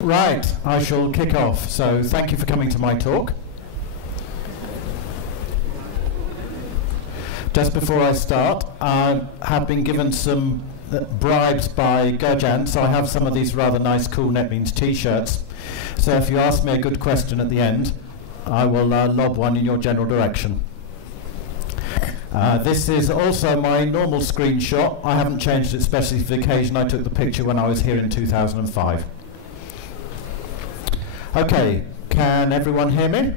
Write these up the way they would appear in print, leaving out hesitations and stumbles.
Right, I shall kick off. So thank you for coming to my talk. Just before I start, I have been given some bribes by Gurjan, so I have some of these rather nice cool NetBeans t-shirts. So if you ask me a good question at the end, I will lob one in your general direction. This is also my normal screenshot. I haven't changed it especially for the occasion. I took the picture when I was here in 2005. Okay, can everyone hear me?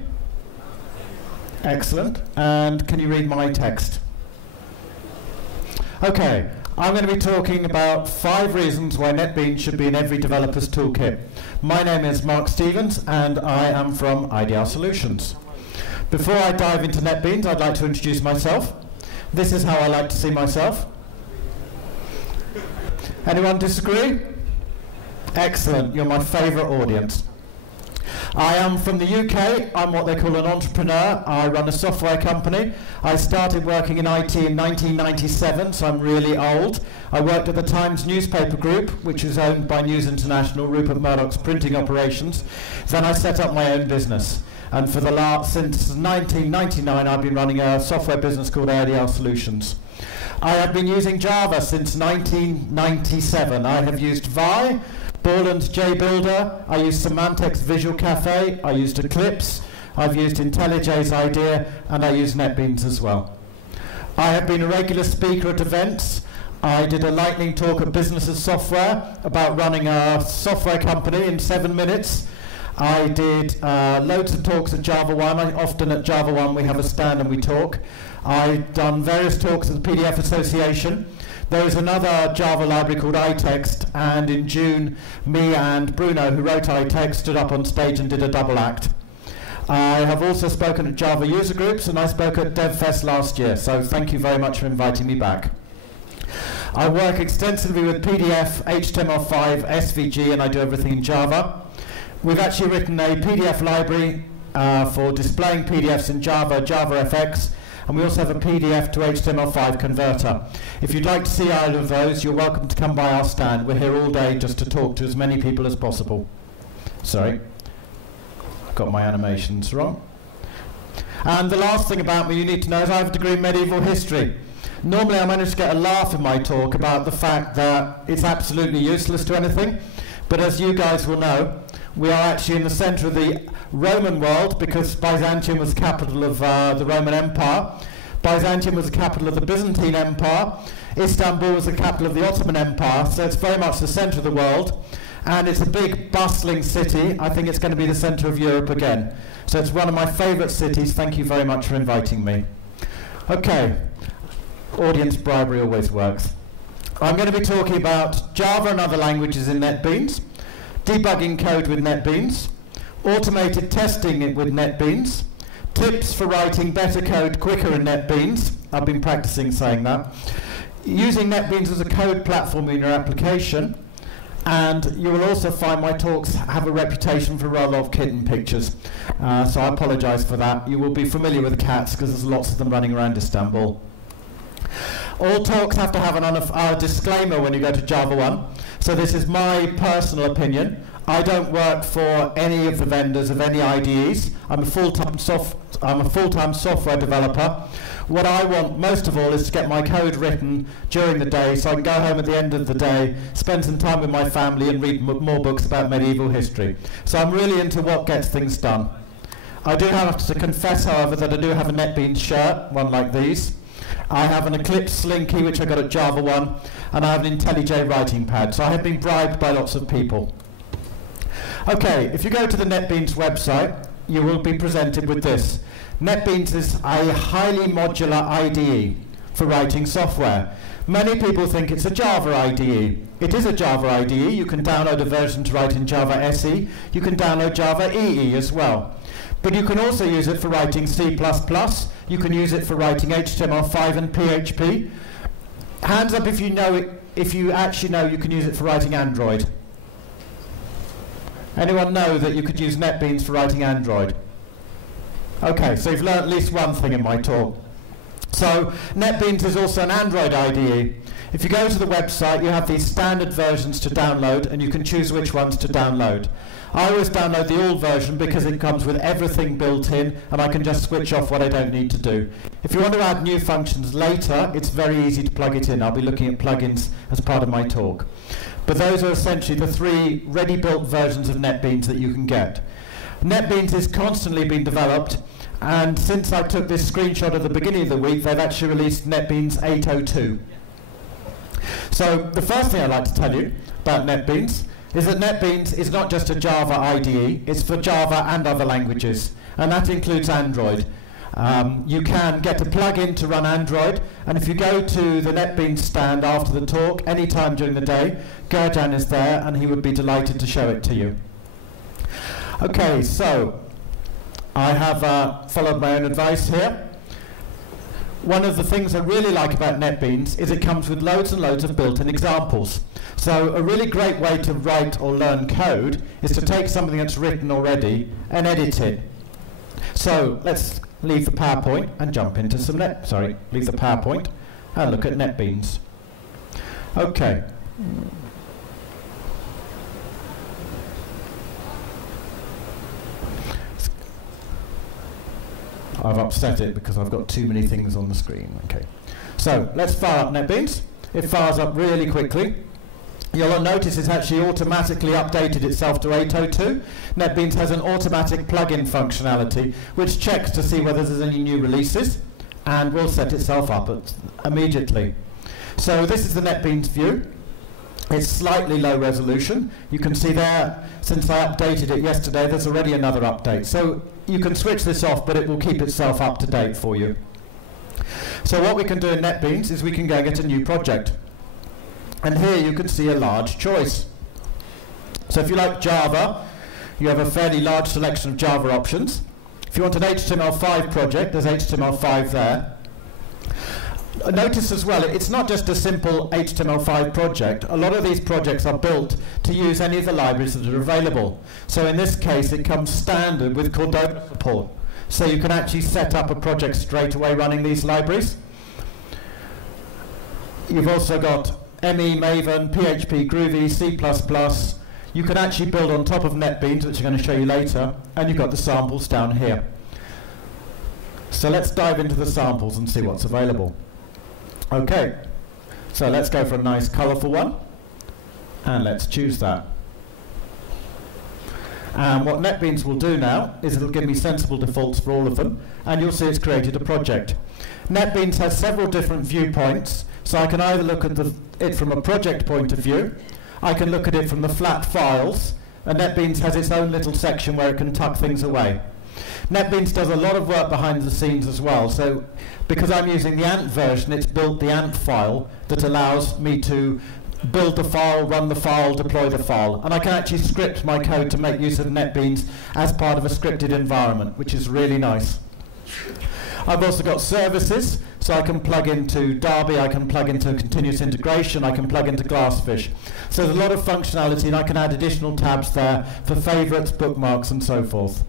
Excellent. And can you read my text? Okay, I'm going to be talking about 5 reasons why NetBeans should be in every developer's toolkit. My name is Mark Stevens and I am from IDE Solutions. Before I dive into NetBeans, I'd like to introduce myself. This is how I like to see myself. Anyone disagree? Excellent, you're my favourite audience. I am from the UK. I'm what they call an entrepreneur. I run a software company. I started working in IT in 1997, so I'm really old. I worked at the Times newspaper group, which is owned by News International, Rupert Murdoch's printing operations. Then I set up my own business. And for the since 1999, I've been running a software business called IDE Solutions. I have been using Java since 1997. I have used Vi, Borland's JBuilder, I used Symantec's Visual Cafe, I used Eclipse, I've used IntelliJ's IDEA, and I use NetBeans as well. I have been a regular speaker at events. I did a lightning talk at Business of Software about running a software company in 7 minutes. I did loads of talks at Java 1. Often at Java 1 we have a stand and we talk. I've done various talks at the PDF Association. There is another Java library called iText, and in June, me and Bruno, who wrote iText, stood up on stage and did a double act. I have also spoken at Java user groups, and I spoke at DevFest last year, so thank you very much for inviting me back. I work extensively with PDF, HTML5, SVG, and I do everything in Java. We've actually written a PDF library for displaying PDFs in Java, JavaFX, and we also have a PDF to HTML5 converter. If you'd like to see either of those, you're welcome to come by our stand. We're here all day just to talk to as many people as possible. Sorry, I've got my animations wrong. And the last thing about me you need to know is I have a degree in medieval history. Normally I manage to get a laugh in my talk about the fact that it's absolutely useless to anything, but as you guys will know, we are actually in the centre of the Roman world because Byzantium was the capital of the Roman Empire. Byzantium was the capital of the Byzantine Empire. Istanbul was the capital of the Ottoman Empire, so it's very much the centre of the world. And it's a big, bustling city. I think it's going to be the centre of Europe again. So it's one of my favourite cities. Thank you very much for inviting me. Okay, audience bribery always works. I'm going to be talking about Java and other languages in NetBeans, debugging code with NetBeans, automated testing with NetBeans, tips for writing better code quicker in NetBeans. I've been practicing saying that. Using NetBeans as a code platform in your application. And you will also find my talks have a reputation for rather of kitten pictures. So I apologise for that. You will be familiar with cats because there's lots of them running around Istanbul. All talks have to have a disclaimer when you go to Java 1. So this is my personal opinion. I don't work for any of the vendors of any IDEs. I'm a full-time software developer. What I want most of all is to get my code written during the day so I can go home at the end of the day, spend some time with my family and read more books about medieval history. So I'm really into what gets things done. I do have to confess, however, that I do have a NetBeans shirt, one like these. I have an Eclipse Slinky, which I got at Java 1, and I have an IntelliJ writing pad. So I have been bribed by lots of people. Okay, if you go to the NetBeans website, you will be presented with this. NetBeans is a highly modular IDE for writing software. Many people think it's a Java IDE. It is a Java IDE. You can download a version to write in Java SE. You can download Java EE as well. But you can also use it for writing C++. You can use it for writing HTML5 and PHP. Hands up if you know it, if you actually know you can use it for writing Android. Anyone know that you could use NetBeans for writing Android? Okay, so you've learned at least one thing in my talk. So NetBeans is also an Android IDE. If you go to the website, you have these standard versions to download, and you can choose which ones to download. I always download the all version because it comes with everything built in, and I can just switch off what I don't need to do. If you want to add new functions later, it's very easy to plug it in. I'll be looking at plugins as part of my talk. But those are essentially the 3 ready-built versions of NetBeans that you can get. NetBeans is constantly being developed, and since I took this screenshot at the beginning of the week, they've actually released NetBeans 8.02. So the first thing I'd like to tell you about NetBeans is that NetBeans is not just a Java IDE, it's for Java and other languages, and that includes Android. You can get a plugin to run Android, and if you go to the NetBeans stand after the talk, any time during the day, Gurjan is there, and he would be delighted to show it to you. Okay, so I have followed my own advice here. One of the things I really like about NetBeans is it comes with loads and loads of built-in examples. So a really great way to write or learn code is to take something that's written already and edit it. So let's leave the PowerPoint and jump into some leave the PowerPoint and look at NetBeans. Okay. I've upset it because I've got too many things on the screen. Okay, so let's fire up NetBeans. It fires up really quickly. You'll notice it's actually automatically updated itself to 8.02. NetBeans has an automatic plugin functionality which checks to see whether there's any new releases and will set itself up immediately. So this is the NetBeans view. It's slightly low resolution. You can see there, since I updated it yesterday, there's already another update. So you can switch this off, but it will keep itself up to date for you. So what we can do in NetBeans is we can go and get a new project. And here you can see a large choice. So if you like Java, you have a fairly large selection of Java options. If you want an HTML5 project, there's HTML5 there. Notice as well, it's not just a simple HTML5 project. A lot of these projects are built to use any of the libraries that are available. So in this case, it comes standard with Cordova support. So you can actually set up a project straight away running these libraries. You've also got ME, Maven, PHP, Groovy, C++. You can actually build on top of NetBeans, which I'm going to show you later, and you've got the samples down here. So let's dive into the samples and see what's available. Okay, so let's go for a nice colourful one, and let's choose that. And what NetBeans will do now is it'll give me sensible defaults for all of them, and you'll see it's created a project. NetBeans has several different viewpoints, so I can either look at it from a project point of view, I can look at it from the flat files, and NetBeans has its own little section where it can tuck things away. NetBeans does a lot of work behind the scenes as well, so because I'm using the Ant version, it's built the Ant file that allows me to build the file, run the file, deploy the file, and I can actually script my code to make use of NetBeans as part of a scripted environment, which is really nice. I've also got services, so I can plug into Derby, I can plug into continuous integration, I can plug into Glassfish. So there's a lot of functionality, and I can add additional tabs there for favorites, bookmarks, and so forth.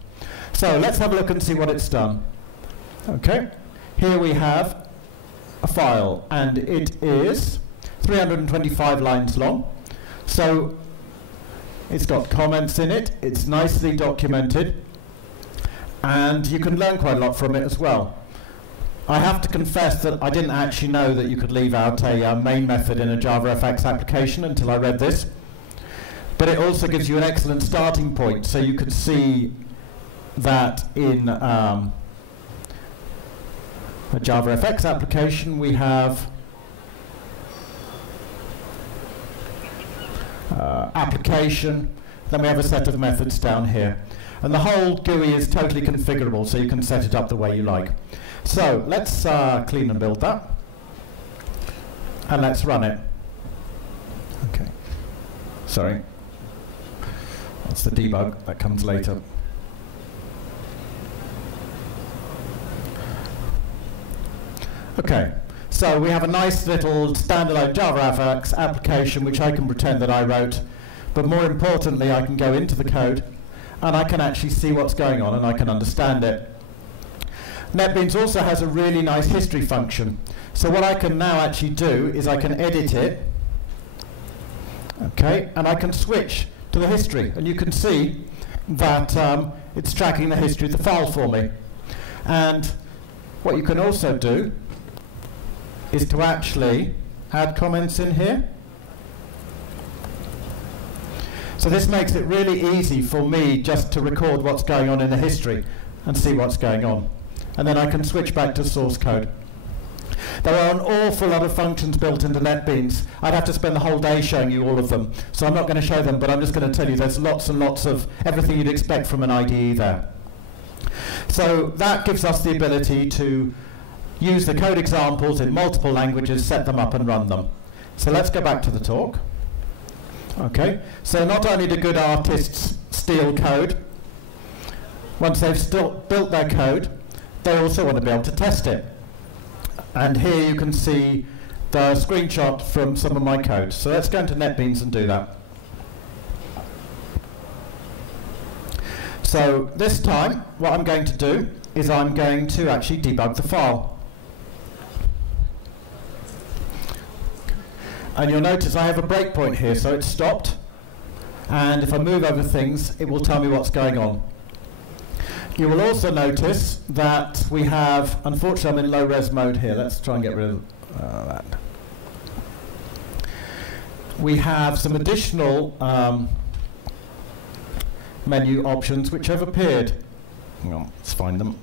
So let's have a look and see what it's done. Okay, here we have a file, and it is 325 lines long. So it's got comments in it, it's nicely documented, and you can learn quite a lot from it as well. I have to confess that I didn't actually know that you could leave out a main method in a JavaFX application until I read this. But it also gives you an excellent starting point, so you could see that in a JavaFX application we have application, then we have a set of methods down here. And the whole GUI is totally configurable, so you can set it up the way you like. So let's clean and build that, and let's run it. Okay, sorry, that's the debug, that comes later. Okay, so we have a nice little standalone JavaFX application which I can pretend that I wrote, but more importantly I can go into the code and I can actually see what's going on and I can understand it. NetBeans also has a really nice history function. So what I can now actually do is I can edit it, okay, and I can switch to the history, and you can see that it's tracking the history of the file for me. And what you can also do is to actually add comments in here. So this makes it really easy for me just to record what's going on in the history and see what's going on. And then I can switch back to source code. There are an awful lot of functions built into NetBeans. I'd have to spend the whole day showing you all of them. So I'm not going to show them, but I'm just going to tell you there's lots and lots of everything you'd expect from an IDE there. So that gives us the ability to use the code examples in multiple languages, set them up and run them. So let's go back to the talk. Okay, so not only do good artists steal code, once they've built their code, they also want to be able to test it. And here you can see the screenshot from some of my code. So let's go into NetBeans and do that. So this time, what I'm going to do is I'm going to actually debug the file. And you'll notice I have a breakpoint here, so it's stopped. And if I move over things, it will tell me what's going on. You will also notice that we have, unfortunately I'm in low-res mode here. Let's try and get rid of that. We have some additional menu options which have appeared. Hang on, let's find them.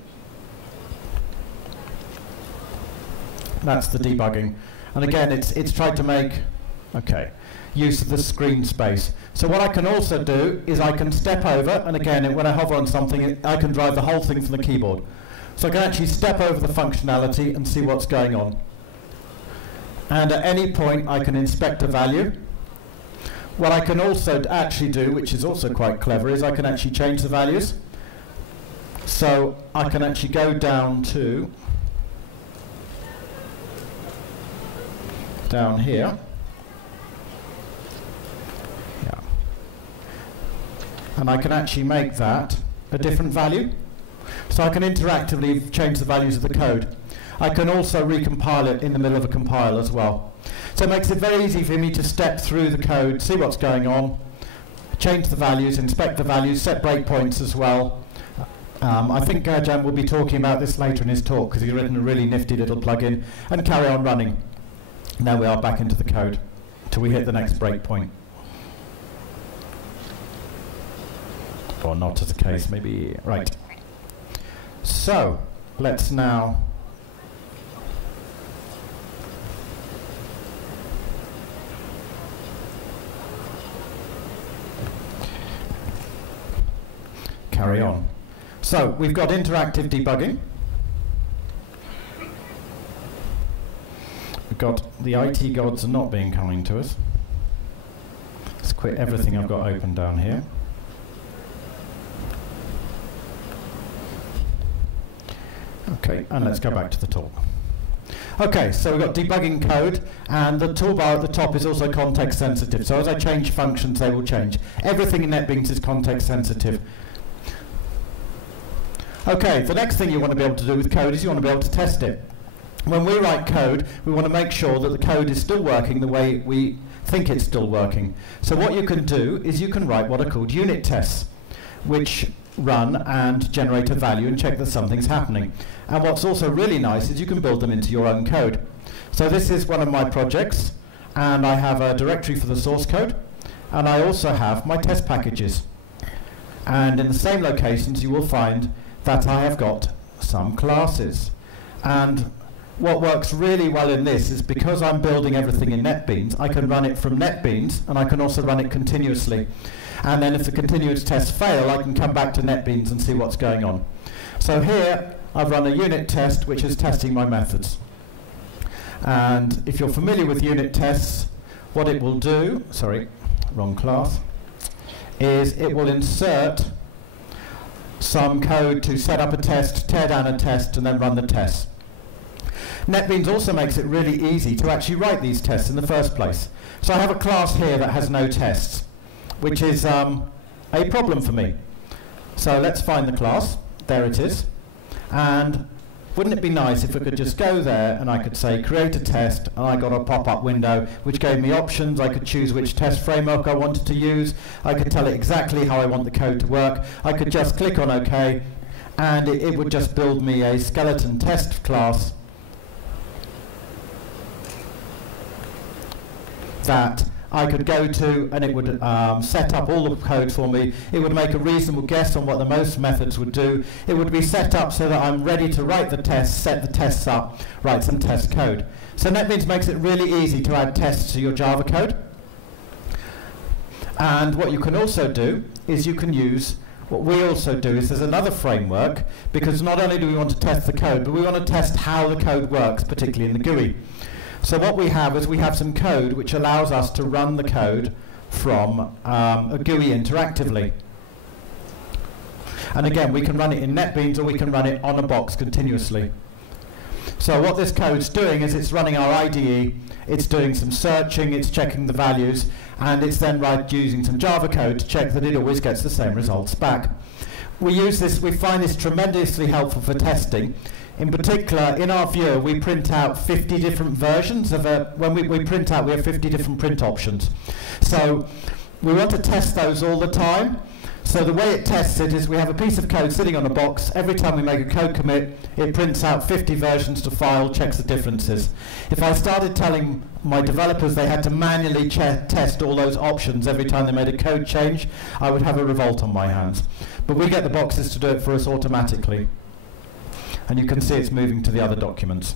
That's the debugging. And again, it's tried to make use of the screen space. So what I can also do is I can step over, and again, when I hover on something, I can drive the whole thing from the keyboard. So I can actually step over the functionality and see what's going on. And at any point, I can inspect a value. What I can also actually do, which is also quite clever, is I can actually change the values. So I can actually go down to down here. Yeah. And I can actually make that a different value. So I can interactively change the values of the code. I can also recompile it in the middle of a compile as well. So it makes it very easy for me to step through the code, see what's going on, change the values, inspect the values, set breakpoints as well. I think Gurjan will be talking about this later in his talk because he's written a really nifty little plugin, and carry on running. Now we are back into the code till we hit the next breakpoint. Or not as a case, maybe. Right. So let's now carry on. So we've got interactive debugging. We've got the IT gods are not being kind to us. Let's quit everything I've got open down here. Okay, and let's go back to the talk. Okay, so we've got debugging code, and the toolbar at the top is also context sensitive. So as I change functions, they will change. Everything in NetBeans is context sensitive. Okay, the next thing you want to be able to do with code is you want to be able to test it. When we write code, we want to make sure that the code is still working the way we think it's still working. So what you can do is you can write what are called unit tests, which run and generate a value and check that something's happening. And what's also really nice is you can build them into your own code. So this is one of my projects, and I have a directory for the source code, and I also have my test packages. And in the same locations you will find that I have got some classes. And what works really well in this is because I'm building everything in NetBeans, I can run it from NetBeans, and I can also run it continuously. And then if the continuous tests fail, I can come back to NetBeans and see what's going on. So here, I've run a unit test, which is testing my methods. And if you're familiar with unit tests, what it will do, sorry, wrong class, is it will insert some code to set up a test, tear down a test, and then run the tests. NetBeans also makes it really easy to actually write these tests in the first place. So I have a class here that has no tests, which is a problem for me. So let's find the class. There it is. And wouldn't it be nice if I could just go there and I could say create a test, and I got a pop-up window which gave me options. I could choose which test framework I wanted to use. I could tell it exactly how I want the code to work. I could just click on OK, and it would just build me a skeleton test class that I could go to, and it would set up all the code for me. It would make a reasonable guess on what the most methods would do. It would be set up so that I'm ready to write the tests, set the tests up, write some test code. So NetBeans makes it really easy to add tests to your Java code. And what you can also do is you can use, what we also do is there's another framework, because not only do we want to test the code, but we want to test how the code works, particularly in the GUI. So what we have is we have some code which allows us to run the code from a GUI interactively. And again, we can run it in NetBeans, or we can run it on a box continuously. So what this code's doing is it's running our IDE, it's doing some searching, it's checking the values, and it's then using some Java code to check that it always gets the same results back. We find this tremendously helpful for testing. In particular, in our viewer, we print out 50 different versions of when we print out, we have 50 different print options. So we want to test those all the time. So the way it tests it is we have a piece of code sitting on a box. Every time we make a code commit, it prints out 50 versions to file, checks the differences. If I started telling my developers they had to manually test all those options every time they made a code change, I would have a revolt on my hands. But we get the boxes to do it for us automatically. And you can see it's moving to the other documents.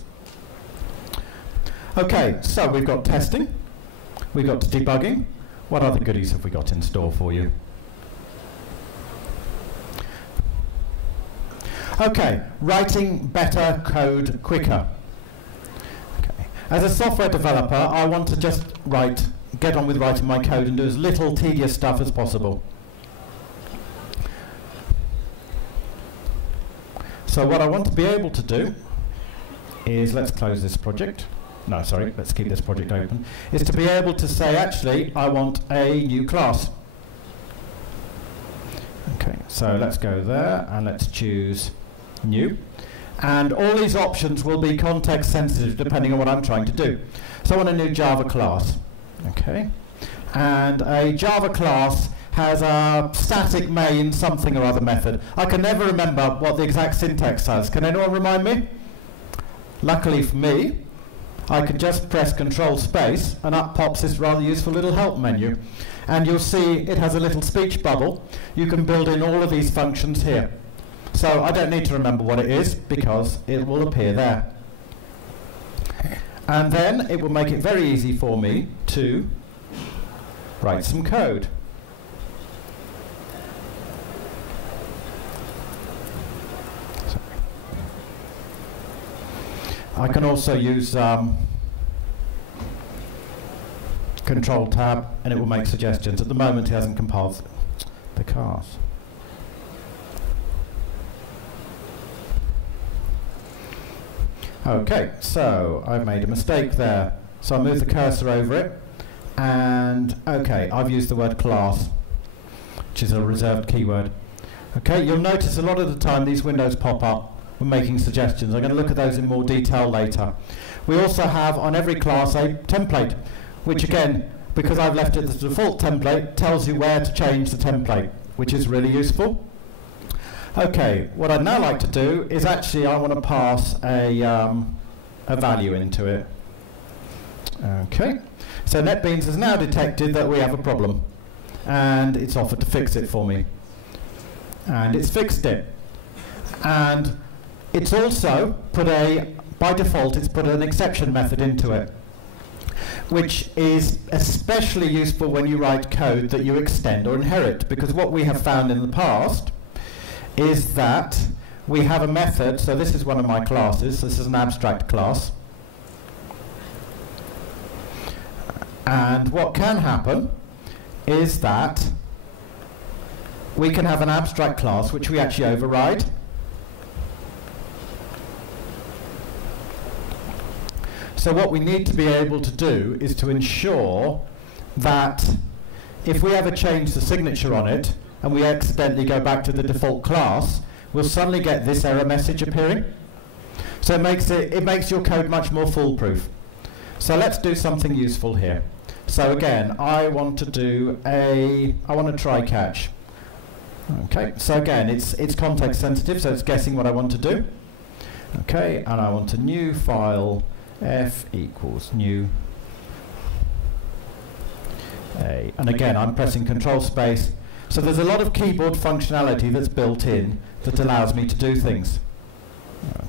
Okay, so we've got testing, we've got debugging. What other goodies have we got in store for you? Okay, writing better code quicker. Okay. As a software developer, I want to just get on with writing my code and do as little tedious stuff as possible. So what I want to be able to do is, let's close this project. No, sorry, let's keep this project open. Is to be able to say, actually, I want a new class. Okay, so let's go there and let's choose new. And all these options will be context sensitive depending on what I'm trying to do. So I want a new Java class. Okay, and a Java class has a static main something or other method. I can never remember what the exact syntax says. Can anyone remind me? Luckily for me, I can just press Control Space and up pops this rather useful little help menu. And you'll see it has a little speech bubble. You can build in all of these functions here. So I don't need to remember what it is because it will appear there. And then it will make it very easy for me to write some code. I can also use Control Tab and it will make suggestions. At the moment it hasn't compiled the class. Okay, so I've made a mistake there. So I move the cursor over it, and okay, I've used the word class, which is a reserved keyword. Okay, you'll notice a lot of the time these windows pop up when making suggestions. I'm going to look at those in more detail later. We also have on every class a template, which again, because I've left it as the default template, tells you where to change the template, which is really useful. Okay, what I'd now like to do is actually I want to pass a value into it. Okay, so NetBeans has now detected that we have a problem and it's offered to fix it for me. And it's fixed it. And it's also put by default it's put an exception method into it, which is especially useful when you write code that you extend or inherit, because what we have found in the past is that we have a method. So this is one of my classes. This is an abstract class. And what can happen is that we can have an abstract class which we actually override. So what we need to be able to do is to ensure that if we ever change the signature on it and we accidentally go back to the default class, we'll suddenly get this error message appearing. So it makes your code much more foolproof. So let's do something useful here. So again, I want to try catch. Okay, so again, it's context sensitive, so it's guessing what I want to do. Okay, and I want a new file, f equals new a. And again, I'm pressing control space. So there's a lot of keyboard functionality that's built in that allows me to do things.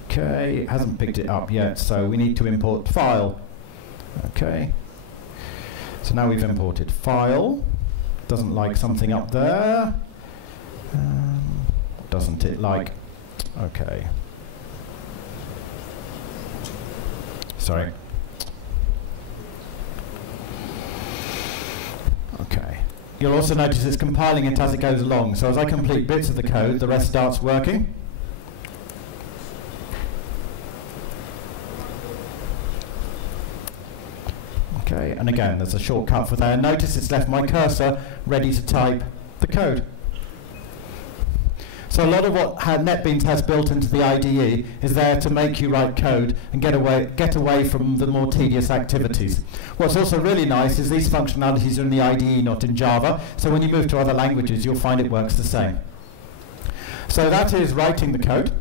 Okay, it hasn't picked it up yet, so we need to import file. Okay, so now we've imported file. Doesn't like something up there. Doesn't it like? Okay. Sorry. Okay. You'll also notice it's compiling it as it goes along. So as I complete bits of the code, the rest starts working. Okay, and again, there's a shortcut for there. Notice it's left my cursor ready to type the code. So a lot of what NetBeans has built into the IDE is there to make you write code and get away from the more tedious activities. What's also really nice is these functionalities are in the IDE, not in Java, so when you move to other languages you'll find it works the same. So that is writing the code.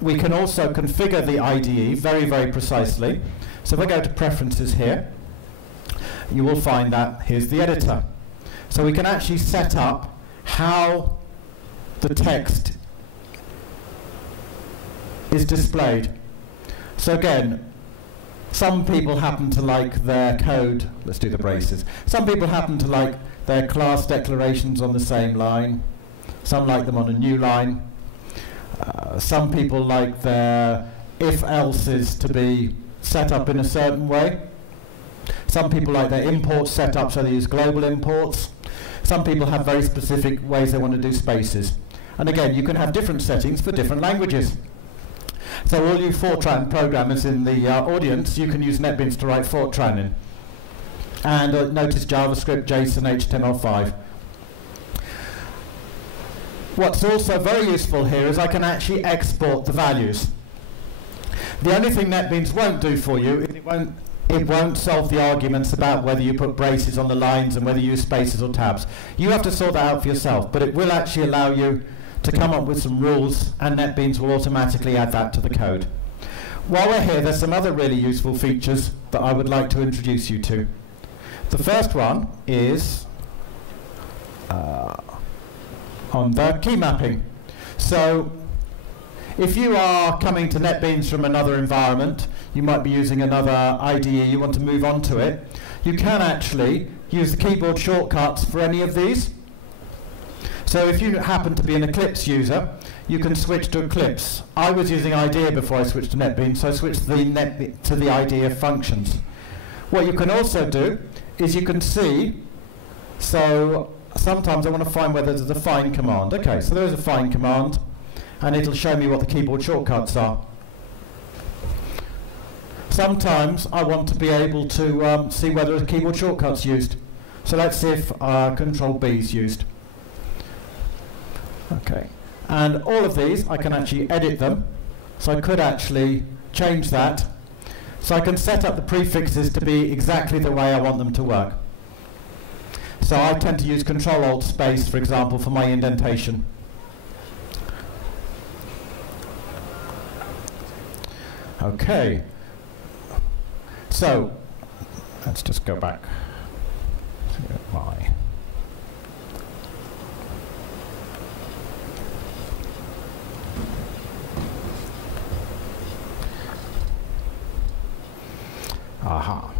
We can also configure the IDE very, very precisely. So if I go to Preferences here, you will find that here's the editor. So we can actually set up how the text is displayed. So again, some people happen to like their code, let's do the braces. Some people happen to like their class declarations on the same line. Some like them on a new line. Some people like their if-else's to be set up in a certain way. Some people like their imports set up so they use global imports. Some people have very specific ways they want to do spaces. And again, you can have different settings for different languages. So all you Fortran programmers in the audience, you can use NetBeans to write Fortran in. And notice JavaScript, JSON, HTML5. What's also very useful here is I can actually export the values. The only thing NetBeans won't do for you is it won't solve the arguments about whether you put braces on the lines and whether you use spaces or tabs. You have to sort that out for yourself, but it will actually allow you to come up with some rules, and NetBeans will automatically add that to the code. While we're here, there's some other really useful features that I would like to introduce you to. The first one is on the key mapping. So if you are coming to NetBeans from another environment, you might be using another IDE, you want to move on to it, you can actually use the keyboard shortcuts for any of these. So if you happen to be an Eclipse user, you can switch to Eclipse. I was using IDEA before I switched to NetBeans, so I switched to the IDEA functions. What you can also do is you can see, so sometimes I want to find whether there's a find command. Okay, so there is a find command, and it'll show me what the keyboard shortcuts are. Sometimes I want to be able to see whether a keyboard shortcut's used. So let's see if Control B is used. Okay, and all of these I can actually edit them, so I could actually change that. So I can set up the prefixes to be exactly the way I want them to work. So I tend to use Control-Alt-Space, for example, for my indentation. Okay, so let's just go back to my. Aha.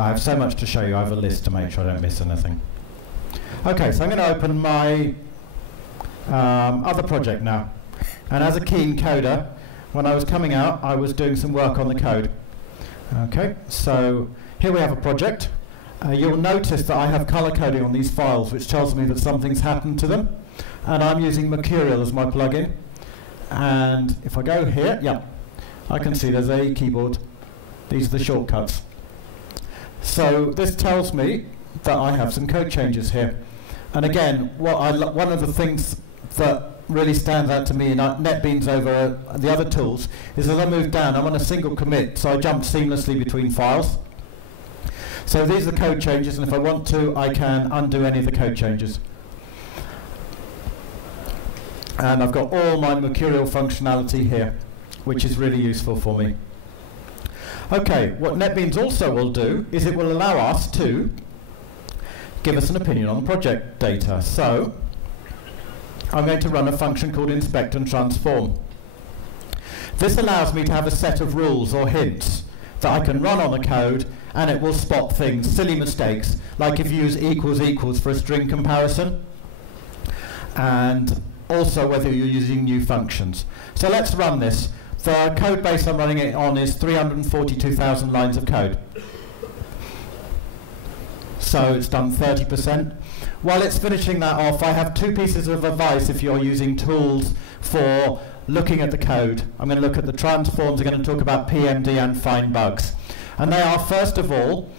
I have so much to show you. I have a list to make sure I don't miss anything. Okay, so I'm going to open my other project now. And as a keen coder, when I was coming out, I was doing some work on the code. Okay, so here we have a project. You'll notice that I have color coding on these files, which tells me that something's happened to them. And I'm using Mercurial as my plugin. And if I go here, yeah, I can see there's a keyboard. These are the shortcuts. So this tells me that I have some code changes here. And again, one of the things that really stands out to me in NetBeans over the other tools is as I move down, I'm on a single commit, so I jump seamlessly between files. So these are the code changes, and if I want to, I can undo any of the code changes. And I've got all my mercurial functionality here, which is really useful for me. Okay, what NetBeans also will do is it will allow us to give us an opinion on the project data. So I'm going to run a function called inspect and transform. This allows me to have a set of rules or hints that I can run on the code, and it will spot things, silly mistakes, like if you use equals equals for a string comparison, and also whether you're using new functions. So let's run this. The code base I'm running it on is 342,000 lines of code. So it's done 30%. While it's finishing that off, I have two pieces of advice if you're using tools for looking at the code. I'm going to look at the transforms, I'm going to talk about PMD and find bugs. And they are, first of all,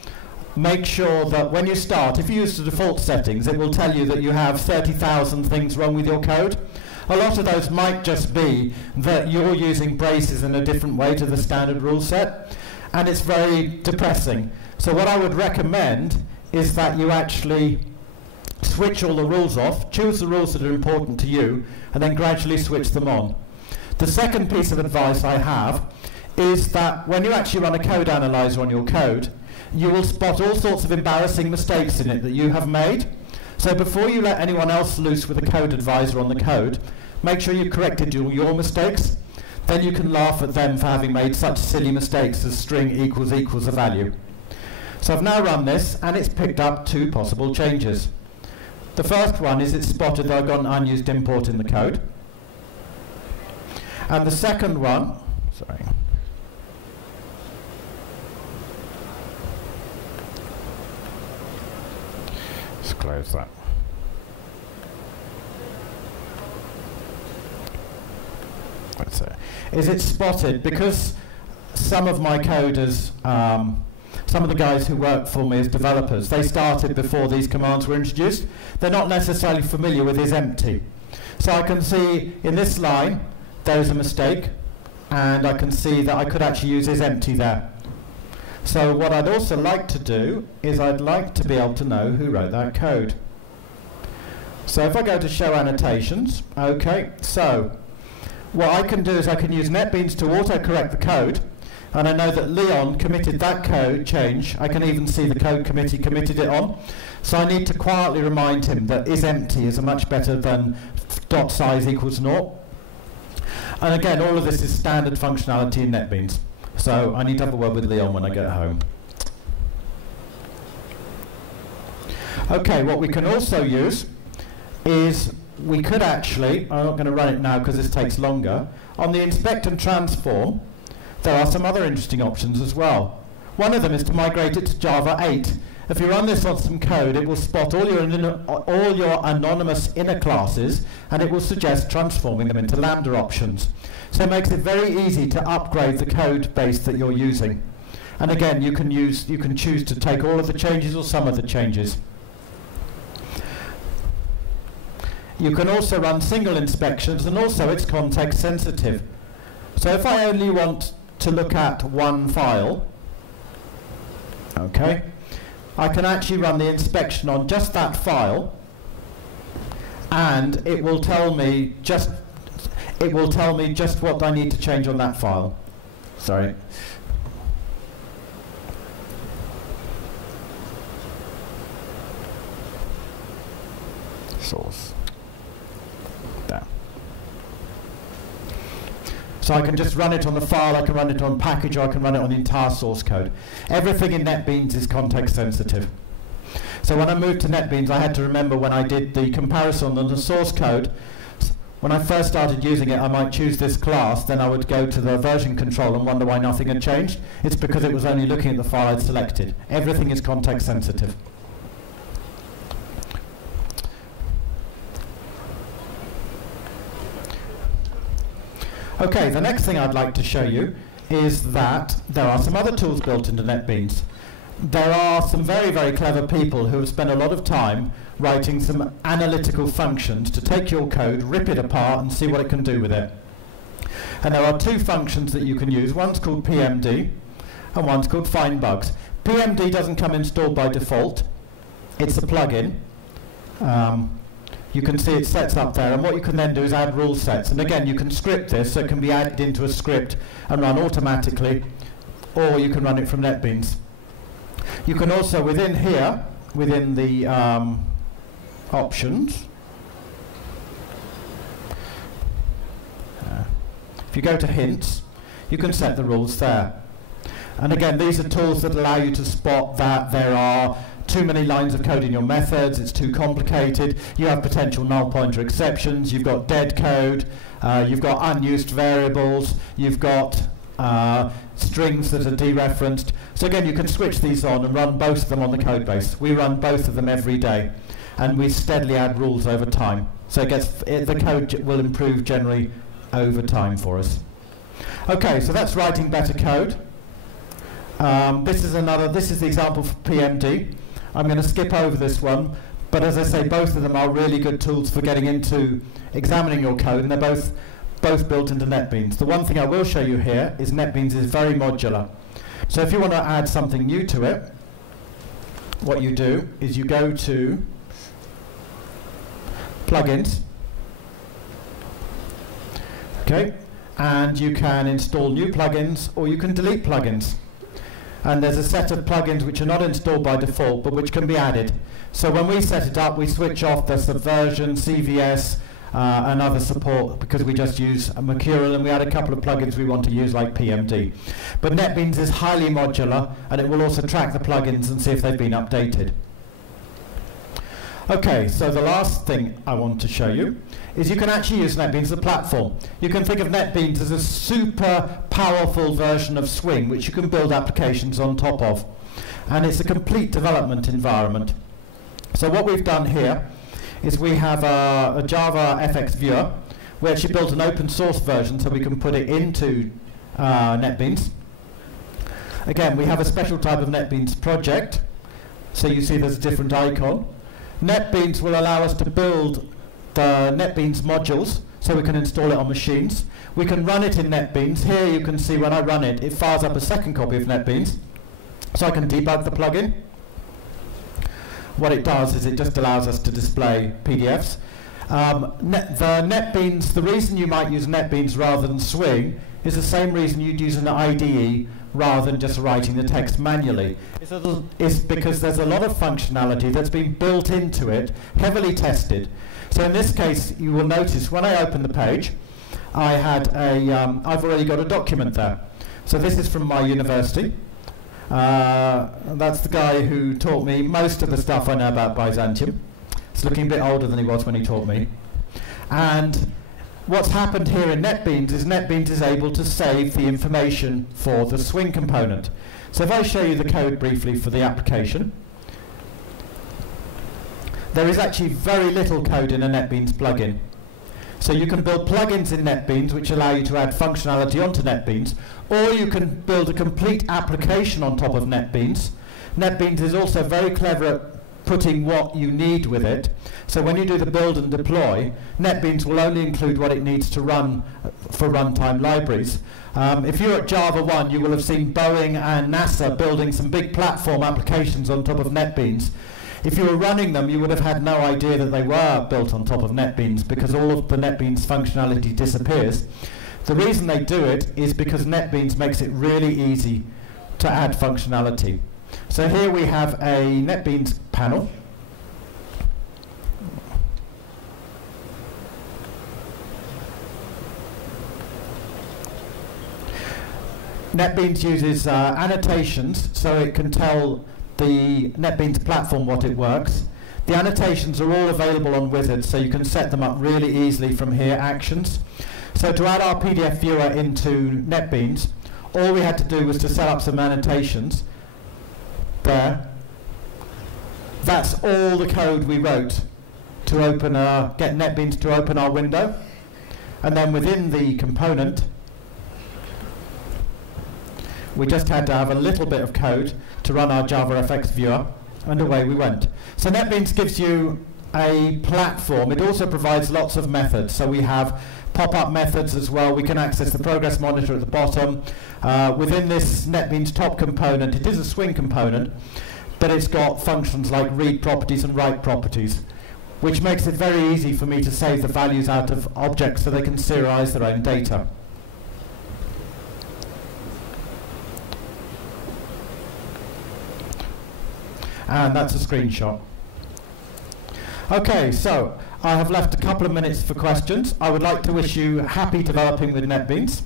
make sure that when you start, if you use the default settings, it will tell you that you have 30,000 things wrong with your code. A lot of those might just be that you're using braces in a different way to the standard rule set, and it's very depressing. So what I would recommend is that you actually switch all the rules off, choose the rules that are important to you, and then gradually switch them on. The second piece of advice I have is that when you actually run a code analyzer on your code, you will spot all sorts of embarrassing mistakes in it that you have made. So before you let anyone else loose with a code advisor on the code, make sure you've corrected your mistakes. Then you can laugh at them for having made such silly mistakes as string equals equals a value. So I've now run this, and it's picked up two possible changes. The first one is it's spotted that I've got an unused import in the code. And the second one, sorry. Let's close that. That's it. Is it spotted because some of my coders, some of the guys who work for me as developers, they started before these commands were introduced. They're not necessarily familiar with isEmpty. So I can see in this line there's a mistake, and I can see that I could actually use isEmpty there. So what I'd also like to do is I'd like to be able to know who wrote that code. So if I go to show annotations, okay, so what I can do is I can use NetBeans to auto-correct the code, and I know that Leon committed that code change. I can even see the code committee committed it on. So I need to quietly remind him that isEmpty is much better than .size equals 0. And again, all of this is standard functionality in NetBeans. So I need to have a word with Leon when I get home. Okay, what we can also use is we could actually, I'm not going to run it now because this takes longer, on the inspect and transform, there are some other interesting options as well. One of them is to migrate it to Java 8. If you run this on some code, it will spot all your anonymous inner classes, and it will suggest transforming them into Lambda options. So it makes it very easy to upgrade the code base that you're using. And again, you can choose to take all of the changes or some of the changes. You can also run single inspections, and also it's context sensitive. So if I only want to look at one file, okay, I can actually run the inspection on just that file, and it will tell me just what I need to change on that file. Sorry. Source. There. So I can just run it on the file, I can run it on package, or I can run it on the entire source code. Everything in NetBeans is context sensitive. So when I moved to NetBeans, I had to remember when I did the comparison on the source code, when I first started using it, I might choose this class, then I would go to the version control and wonder why nothing had changed. It's because it was only looking at the file I'd selected. Everything is context sensitive. Okay, the next thing I'd like to show you is that there are some other tools built into NetBeans. there are some very, very clever people who have spent a lot of time writing some analytical functions to take your code, rip it apart, and see what it can do with it. And there are two functions that you can use. One's called PMD, and one's called find bugs. PMD doesn't come installed by default. It's a plugin. You can see it sets up there, and what you can then do is add rule sets. And again, you can script this, so it can be added into a script and run automatically, or you can run it from NetBeans. You can also, within here, within the options, if you go to hints, you can set the rules there. And again, these are tools that allow you to spot that there are too many lines of code in your methods, it's too complicated, you have potential null pointer exceptions, you've got dead code, you've got unused variables, you've got strings that are dereferenced. So again, you can switch these on and run both of them on the code base. We run both of them every day, and we steadily add rules over time. So the code will improve generally over time for us. Okay, so that's writing better code. This is the example for PMD. I'm going to skip over this one, but as I say, both of them are really good tools for getting into examining your code, and they're both built into NetBeans. The one thing I will show you here is NetBeans is very modular. So if you want to add something new to it, what you do is you go to Plugins, okay, and you can install new plugins or you can delete plugins. And there's a set of plugins which are not installed by default but which can be added. So when we set it up, we switch off the Subversion, CVS, and other support because we just use Mercurial, and we add a couple of plugins we want to use like PMD. But NetBeans is highly modular, and it will also track the plugins and see if they've been updated. Okay, so the last thing I want to show you is you can actually use NetBeans as a platform. You can think of NetBeans as a super powerful version of Swing which you can build applications on top of. And it's a complete development environment. So what we've done here is we have a Java FX viewer. We actually built an open source version so we can put it into NetBeans. Again, we have a special type of NetBeans project. So you see there's a different icon. NetBeans will allow us to build the NetBeans modules so we can install it on machines. We can run it in NetBeans. Here you can see when I run it, it fires up a second copy of NetBeans. So I can debug the plugin. What it does is it just allows us to display PDFs. The reason you might use NetBeans rather than Swing is the same reason you'd use an IDE rather than just writing the text manually. It's because there's a lot of functionality that's been built into it, heavily tested. So in this case, you will notice when I open the page, I've already got a document there. So this is from my university. That's the guy who taught me most of the stuff I know about Byzantium. He's looking a bit older than he was when he taught me. And what's happened here in NetBeans is able to save the information for the Swing component. So if I show you the code briefly for the application, there is actually very little code in a NetBeans plugin. So you can build plugins in NetBeans which allow you to add functionality onto NetBeans, or you can build a complete application on top of NetBeans. NetBeans is also very clever at putting what you need with it. So when you do the build and deploy, NetBeans will only include what it needs to run for runtime libraries. If you're at Java 1, you will have seen Boeing and NASA building some big platform applications on top of NetBeans. If you were running them, you would have had no idea that they were built on top of NetBeans because all of the NetBeans functionality disappears. The reason they do it is because NetBeans makes it really easy to add functionality. So here we have a NetBeans panel. NetBeans uses annotations so it can tell the NetBeans platform what it works. The annotations are all available on Wizard, so you can set them up really easily from here, actions. So to add our PDF viewer into NetBeans, all we had to do was to set up some annotations. There. That's all the code we wrote to open get NetBeans to open our window. And then within the component, We just had to have a little bit of code to run our JavaFX viewer, and away we went. So NetBeans gives you a platform. It also provides lots of methods. So we have pop-up methods as well. We can access the progress monitor at the bottom. Within this NetBeans top component, it is a swing component, but it's got functions like read properties and write properties, which makes it very easy for me to save the values out of objects so they can serialize their own data. And that's a screenshot. Okay, so I have left a couple of minutes for questions. I would like to wish you happy developing with NetBeans.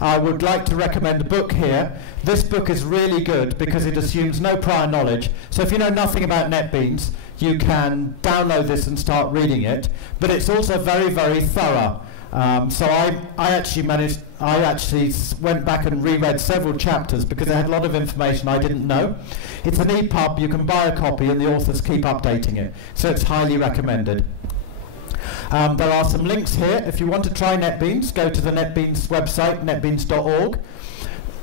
I would like to recommend a book here. This book is really good because it assumes no prior knowledge. So if you know nothing about NetBeans, you can download this and start reading it. But it's also very, very thorough. So I actually went back and reread several chapters because it had a lot of information I didn't know. It's an EPUB, you can buy a copy and the authors keep updating it. So it's highly recommended. There are some links here. If you want to try NetBeans, go to the NetBeans website, netbeans.org.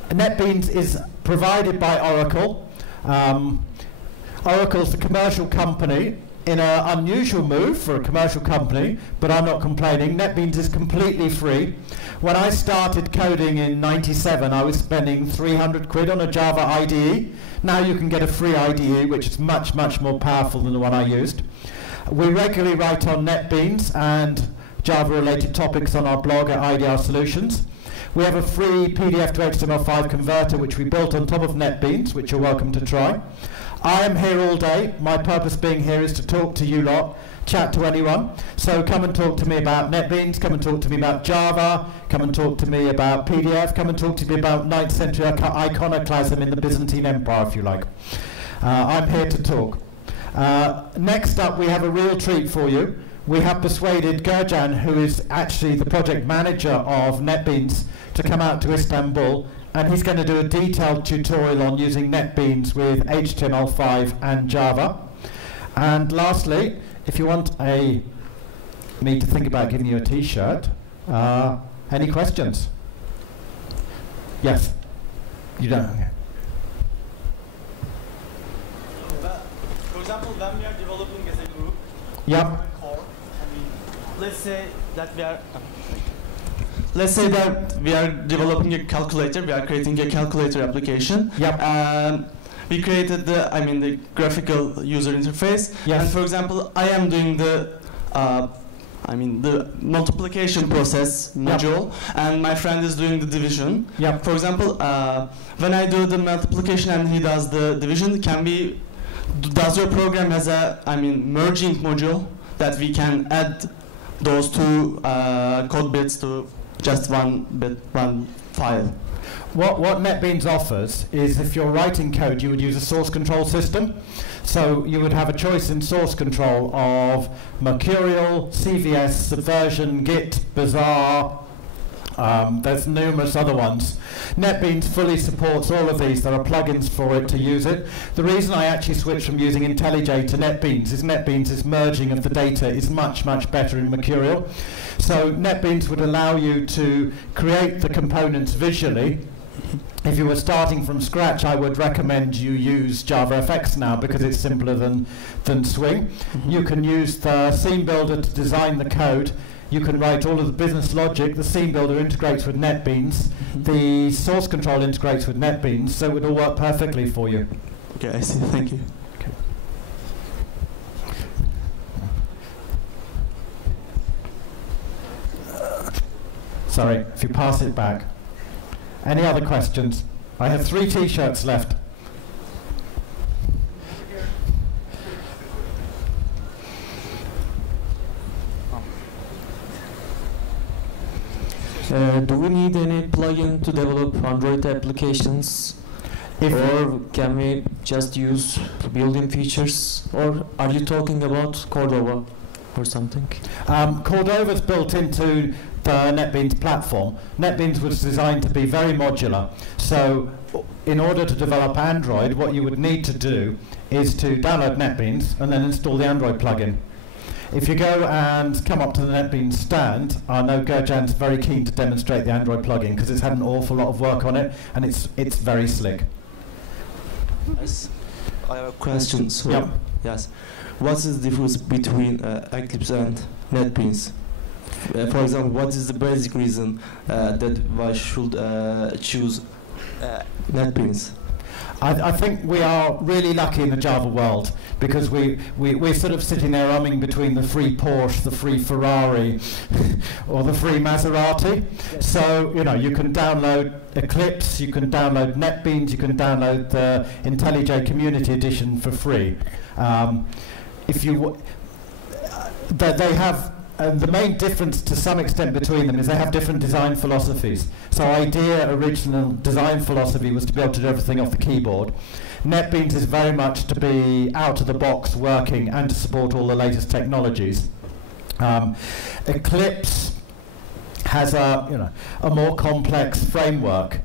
NetBeans is provided by Oracle. Oracle's the commercial company in an unusual move for a commercial company, but I'm not complaining. NetBeans is completely free. When I started coding in '97, I was spending 300 quid on a Java IDE. Now you can get a free IDE, which is much, much more powerful than the one I used. We regularly write on NetBeans and Java-related topics on our blog at IDR Solutions. We have a free PDF to HTML5 converter, which we built on top of NetBeans, which you're welcome to try. I am here all day. My purpose being here is to talk to you lot, chat to anyone. So come and talk to me about NetBeans, come and talk to me about Java, come and talk to me about PDF, come and talk to me about 9th century iconoclasm in the Byzantine Empire, if you like. I'm here to talk. Next up, we have a real treat for you. We have persuaded Gurjan, who is actually the project manager of NetBeans, to come out to Istanbul, and he's going to do a detailed tutorial on using NetBeans with HTML5 and Java. And lastly, if you want me to think about giving you a t-shirt, any questions? Yes? You don't? Okay. For example, when we are developing as a group, yep. core, let's say that we are developing a calculator, we are creating a calculator application. Yep. And we created the graphical user interface. Yes. And for example, I am doing the multiplication process module, yep. And my friend is doing the division. Yep. For example, when I do the multiplication and he does the division, does your program has a merging module that we can add those two code bits to just one file? What NetBeans offers is, if you're writing code, you would use a source control system. So you would have a choice in source control of Mercurial, CVS, Subversion, Git, Bazaar. There's numerous other ones. NetBeans fully supports all of these. There are plugins for it to use it. The reason I actually switched from using IntelliJ to NetBeans' merging of the data is much, much better in Mercurial. So NetBeans would allow you to create the components visually. If you were starting from scratch, I would recommend you use JavaFX now because it's simpler than Swing. Mm-hmm. You can use the scene builder to design the code. You can write all of the business logic. The scene builder integrates with NetBeans. Mm-hmm. The source control integrates with NetBeans, so it would all work perfectly for you. Okay, I see. Thank you. Okay. Sorry, if you pass it back. Any other questions? I have 3 t-shirts left. Do we need any plugin to develop Android applications? Or can we just use built-in features? Or are you talking about Cordova or something? Cordova's built into the NetBeans platform. NetBeans was designed to be very modular. So in order to develop Android, what you would need to do is to download NetBeans and then install the Android plugin. If you go and come up to the NetBeans stand, I know Gurjan's very keen to demonstrate the Android plugin because it's had an awful lot of work on it, and it's very slick. Yes. I have a question. So, yep. Yes. What is the difference between Eclipse and NetBeans? For example, what is the basic reason that I should choose NetBeans? I think we are really lucky in the Java world because we're sort of sitting there umming between the free Porsche, the free Ferrari, or the free Maserati. So, you know, you can download Eclipse, you can download NetBeans, you can download the IntelliJ Community Edition for free. If you they have the main difference to some extent between them is they have different design philosophies. So IDEA original design philosophy was to be able to do everything off the keyboard. NetBeans is very much to be out of the box working and to support all the latest technologies. Eclipse has a more complex framework.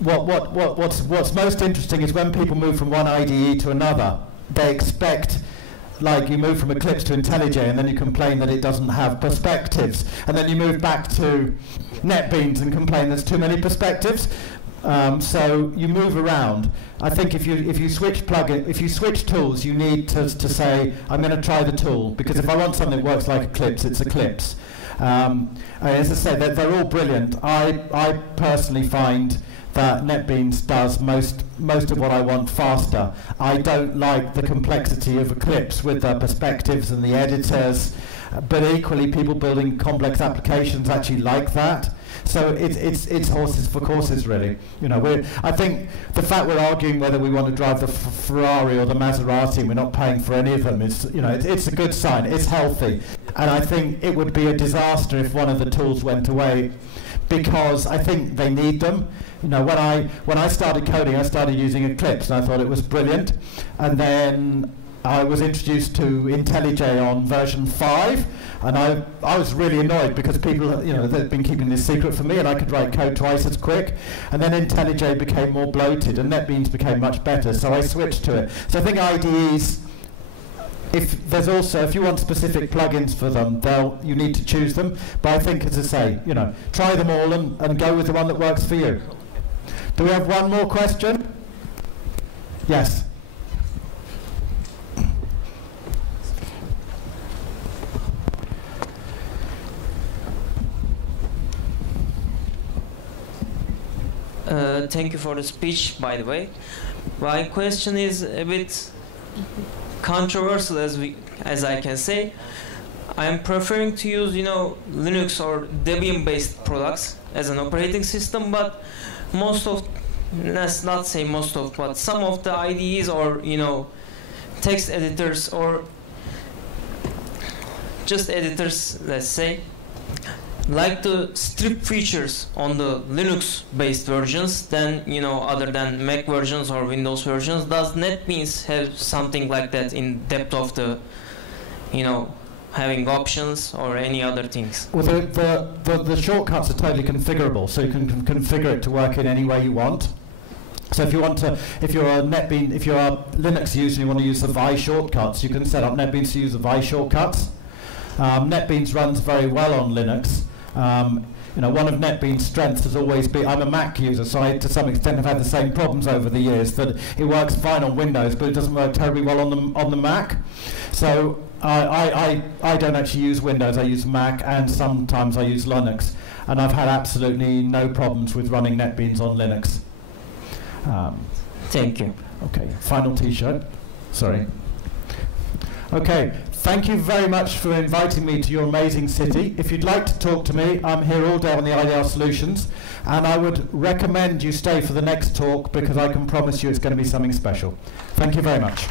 What's most interesting is when people move from one IDE to another, they expect, like, you move from Eclipse to IntelliJ and then you complain that it doesn't have perspectives, and then you move back to NetBeans and complain there's too many perspectives. So you move around. I think if you switch tools, you need to say, I'm going to try the tool, because if I want something that works like Eclipse, it's Eclipse. As I say, they're all brilliant. I personally find that NetBeans does most of what I want faster. I don't like the complexity of Eclipse with the perspectives and the editors, but equally people building complex applications actually like that. So it's horses for courses, really. You know, I think the fact we're arguing whether we want to drive the Ferrari or the Maserati and we're not paying for any of them is, you know, it's a good sign. It's healthy, and I think it would be a disaster if one of the tools went away, because I think they need them. You know, when I started coding, I started using Eclipse, and I thought it was brilliant. And then I was introduced to IntelliJ on version 5, and I was really annoyed because people, you know, they'd been keeping this secret from me, and I could write code twice as quick. And then IntelliJ became more bloated, and NetBeans became much better, so I switched to it. So I think IDEs, if you want specific plugins for them, you need to choose them. But I think, as I say, you know, try them all and go with the one that works for you. Do we have one more question? Yes. Thank you for the speech, by the way. My question is a bit controversial, as I can say. I am preferring to use, you know, Linux or Debian-based products as an operating system, but let's not say most of, but some of the IDEs or, you know, text editors or just editors, let's say, like to strip features on the Linux-based versions than, you know, other than Mac versions or Windows versions. Does NetBeans have something like that in depth of the, you know, having options or any other things? Well, the shortcuts are totally configurable, so you can configure it to work in any way you want. So if you're a Linux user and you want to use the Vi shortcuts, you can set up NetBeans to use the Vi shortcuts. NetBeans runs very well on Linux. You know, one of NetBeans' strengths has always been, I'm a Mac user, so I to some extent have had the same problems over the years, that it works fine on Windows, but it doesn't work terribly well on the Mac. So I don't actually use Windows, I use Mac, and sometimes I use Linux, and I've had absolutely no problems with running NetBeans on Linux. Thank you. Okay, final t-shirt. Sorry. Okay, thank you very much for inviting me to your amazing city. If you'd like to talk to me, I'm here all day on the IDR Solutions, and I would recommend you stay for the next talk because I can promise you it's going to be something special. Thank you very much.